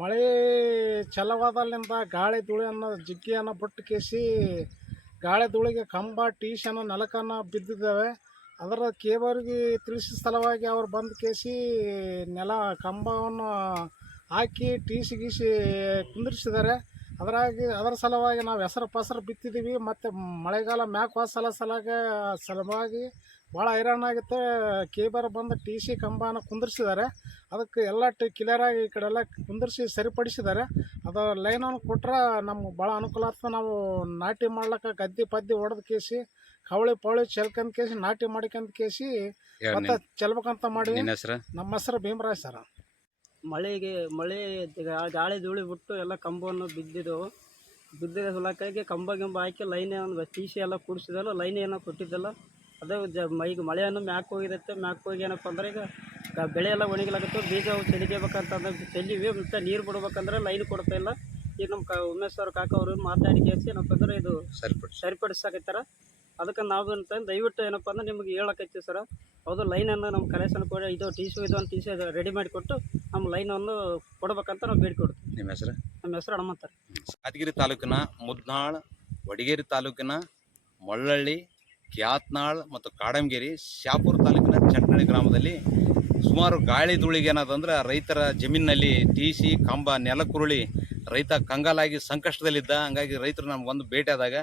ಮಳೆ ಛಲವಾದಲ್ಲಿಂದ ಗಾಳಿ ಧೂಳಿಯನ್ನು ಜಿಗ್ಗಿಯನ್ನು ಬಿಟ್ಟು ಕೇಸಿ ಗಾಳಿ ಧೂಳಿಗೆ ಕಂಬ ಟೀಶನ್ನು ನೆಲಕನ್ನು ಬಿದ್ದಿದ್ದಾವೆ. ಅದರ ಕೇಬರ್ಗೆ ತಿಳಿಸಿದ ಸಲುವಾಗಿ ಅವರು ಬಂದು ಕೇಸಿ ನೆಲ ಕಂಬವನ್ನು ಹಾಕಿ ಟೀಸಿ ಗೀಸಿ ಕುಂದಿರಿಸಿದ್ದಾರೆ. ಅದರ ಸಲುವಾಗಿ ನಾವು ಹೆಸರು ಪಸರು ಬಿತ್ತಿದ್ದೀವಿ. ಮತ್ತು ಮಳೆಗಾಲ ಮ್ಯಾಕ್ ಹೋದ ಸಲುವಾಗಿ ಭಾಳ ಹೈರಾಣಾಗಿತ್ತು. ಕೇಬರ್ ಬಂದು ಟಿ ಸಿ ಕಂಬನ ಕುಂದಿರಿಸಿದ್ದಾರೆ. ಅದಕ್ಕೆ ಎಲ್ಲ ಕ್ಲಿಯರಾಗಿ ಈ ಕಡೆ ಎಲ್ಲ ಕುಂದಿರಿಸಿ ಸರಿಪಡಿಸಿದ್ದಾರೆ. ಅದು ಲೈನನ್ನು ಕೊಟ್ರೆ ನಮ್ಗೆ ಭಾಳ ಅನುಕೂಲ ಆಗ್ತದೆ. ನಾವು ನಾಟಿ ಮಾಡ್ಲಿಕ್ಕೆ ಗದ್ದೆ ಪದ್ದೆ ಹೊಡೆದು ಕೇಸಿ ಕವಳಿ ಪವಳಿ ಚೆಲ್ಕಂದು ಕೇಸಿ ನಾಟಿ ಮಾಡ್ಕೊಂಡ್ ಕೇಸಿ ಮತ್ತೆ ಚೆಲ್ಬೇಕಂತ ಮಾಡಿ. ನಮ್ಮ ಹೆಸರು ಭೀಮರಾಜ್ ಸರ್. ಮಳೆ ಗಾಳಿ ಧೂಳಿ ಬಿಟ್ಟು ಎಲ್ಲ ಕಂಬವನ್ನು ಬಿದ್ದಿದ್ದ ಸಲಕ್ಕಾಗಿ ಕಂಬ ಹಾಕಿ ಲೈನ್ ಟಿ ಸಿ ಎಲ್ಲ ಕೂಡಿಸಿದಲ್ಲ, ಲೈನ್ ಏನೋ ಕೊಟ್ಟಿದ್ದಲ್ಲ. ಅದು ಈಗ ಮಳೆಯನ್ನು ಮ್ಯಾಕ್ ಹೋಗಿರುತ್ತೆ. ಮ್ಯಾಕ್ ಹೋಗಿ ಏನಪ್ಪ ಅಂದ್ರೆ ಈಗ ಬೆಳೆ ಎಲ್ಲ ಒಣಗಲಾಗುತ್ತೆ. ಬೀಜ ಚೆಲ್ಲಿಬೇಕಂತಂದ್ರೆ ಚೆಲ್ಲಿವಿ, ಮತ್ತು ನೀರು ಬಿಡ್ಬೇಕಂದ್ರೆ ಲೈನ್ ಕೊಡ್ತಾ ಇಲ್ಲ. ಈಗ ನಮ್ಮ ಉಮೇಶ್ ಅವ್ರ ಕಾಕ ಅವರು ಮಾತಾಡಿ ಕೇಳಿಸಿ ಏನಪ್ಪ ಅಂದ್ರೆ ಇದು ಸರಿಪಡಿಸಾಕತ್ತಾರ. ಅದಕ್ಕೆ ನಾವು ಅಂತಂದು ದಯವಿಟ್ಟು ಏನಪ್ಪ ಅಂದ್ರೆ ನಿಮ್ಗೆ ಹೇಳಕೈತೀವಿ ಸರ್. ಹೌದು, ಲೈನನ್ನು ನಮ್ಮ ಕಲೆಕ್ಷನ್ ಕೊಡಿ, ಇದು ಟಿ ಸಿ ರೆಡಿ ಮಾಡಿಕೊಟ್ಟು ನಮ್ಮ ಲೈನನ್ನು ಕೊಡ್ಬೇಕಂತ ನಾವು ಬೇಡಿಕೊಡ್ತೀವಿ. ನಿಮ್ಮ ಹೆಸರು? ನಮ್ಮ ಹೆಸರು ಹನುಮಂತ. ಯಾದಗಿರಿ ತಾಲೂಕಿನ ಮುದ್ನಾಳ್, ವಡಗೇರಿ ತಾಲೂಕಿನ ಮಳ್ಳಳ್ಳಿ, ಕ್ಯಾತ್ನಾಳ್ ಮತ್ತು ಕಾಡಂಗೇರಿ, ಶಾಪುರ ತಾಲೂಕಿನ ಚಟ್ನಳ್ಳಿ ಗ್ರಾಮದಲ್ಲಿ ಸುಮಾರು ಗಾಳಿ ಧೂಳಿಗೆ ಏನದಂದ್ರೆ ರೈತರ ಜಮೀನಿನಲ್ಲಿ ಟಿ ಸಿ ಕಂಬ ನೆಲಕ್ಕುರುಳಿ ರೈತ ಕಂಗಾಲಾಗಿ ಸಂಕಷ್ಟದಲ್ಲಿದ್ದ. ಹಂಗಾಗಿ ರೈತರು ನಮ್ಗೊಂದು ಭೇಟಿಯಾದಾಗ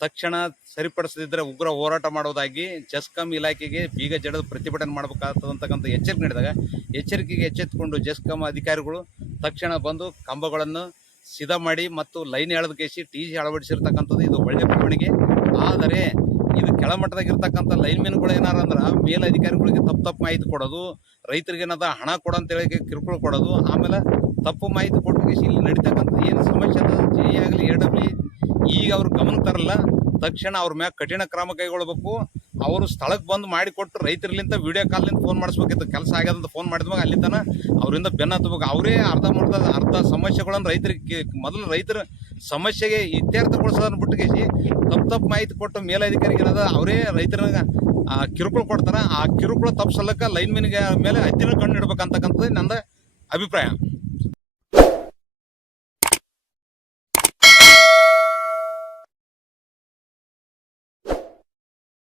ತಕ್ಷಣ ಸರಿಪಡಿಸದಿದ್ದರೆ ಉಗ್ರ ಹೋರಾಟ ಮಾಡೋದಾಗಿ ಜೆಸ್ಕಾಂ ಇಲಾಖೆಗೆ ಬೀಗ ಜಡದ ಪ್ರತಿಭಟನೆ ಮಾಡಬೇಕಾಗ್ತದಂತಕ್ಕಂಥ ಎಚ್ಚರಿಕೆ ನೀಡಿದಾಗ ಎಚ್ಚರಿಕೆಗೆ ಎಚ್ಚೆತ್ತುಕೊಂಡು ಜೆಸ್ಕಾಂ ಅಧಿಕಾರಿಗಳು ತಕ್ಷಣ ಬಂದು ಕಂಬಗಳನ್ನು ಸಿದ್ಧ ಮಾಡಿ ಮತ್ತು ಲೈನ್ ಎಳೆದು ಕೇಸಿ ಟಿ ಸಿ ಅಳವಡಿಸಿರ್ತಕ್ಕಂಥದ್ದು ಇದು ಒಳ್ಳೆಯ ಬೆಳವಣಿಗೆ. ಆದರೆ ಇದು ಕೆಳಮಟ್ಟದಾಗಿರ್ತಕ್ಕಂಥ ಲೈನ್ಮೆನ್ಗಳು ಏನಾರ ಅಂದ್ರೆ ಮೇಲಧಿಕಾರಿಗಳಿಗೆ ತಪ್ಪು ಮಾಹಿತಿ ಕೊಡೋದು, ರೈತರಿಗೆ ಏನದ ಹಣ ಕೊಡು ಅಂತೇಳಿ ಕಿರುಕುಳ ಕೊಡೋದು, ಆಮೇಲೆ ತಪ್ಪು ಮಾಹಿತಿ ಕೊಟ್ಟು ಇಲ್ಲಿ ನಡೀತಕ್ಕಂಥ ಏನು ಸಮಸ್ಯೆ ಅದ ಜೆ ಆಗಲಿ AWE ಈಗ ಅವ್ರು ಗಮನ ತರಲ್ಲ. ತಕ್ಷಣ ಅವ್ರ ಮ್ಯಾಗ ಕಠಿಣ ಕ್ರಮ ಕೈಗೊಳ್ಬೇಕು. ಅವರು ಸ್ಥಳಕ್ಕೆ ಬಂದು ಮಾಡಿಕೊಟ್ಟು ರೈತರಿಲಿಂದ ವಿಡಿಯೋ ಕಾಲ್ನಿಂದ ಫೋನ್ ಮಾಡಿಸ್ಬೇಕಿತ್ತು. ಕೆಲಸ ಆಗ್ಯದಂತ ಫೋನ್ ಮಾಡಿದ್ವಾಗ ಅಲ್ಲಿ ತನ ಅವರಿಂದ ಬೆನ್ನ ಹತ್ತಬೇಕು. ಅವರೇ ಅರ್ಧ ಸಮಸ್ಯೆಗಳನ್ನು ರೈತರಿಗೆ ಮೊದಲು ರೈತರ ಸಮಸ್ಯೆಗೆ ಇತ್ಯರ್ಥಗೊಳಿಸೋದನ್ನು ಬಿಟ್ಟುಗೇಸಿ ತಪ್ಪು ಮಾಹಿತಿ ಕೊಟ್ಟು ಮೇಲಧಿಕಾರಿಗೆ ಏನದ ಅವರೇ ರೈತರಿಗೆ ಕಿರುಕುಳ ಕೊಡ್ತಾರೆ. ಆ ಕಿರುಕುಳ ತಪ್ಪಿಸಲಕ್ಕ ಲೈನ್ಮೆನ್ಗೆ ಮೇಲೆ ಹದ್ದಿನ ಕಣ್ಣು ಇಡ್ಬೇಕಂತಕ್ಕಂಥದ್ದು ನನ್ನ ಅಭಿಪ್ರಾಯ.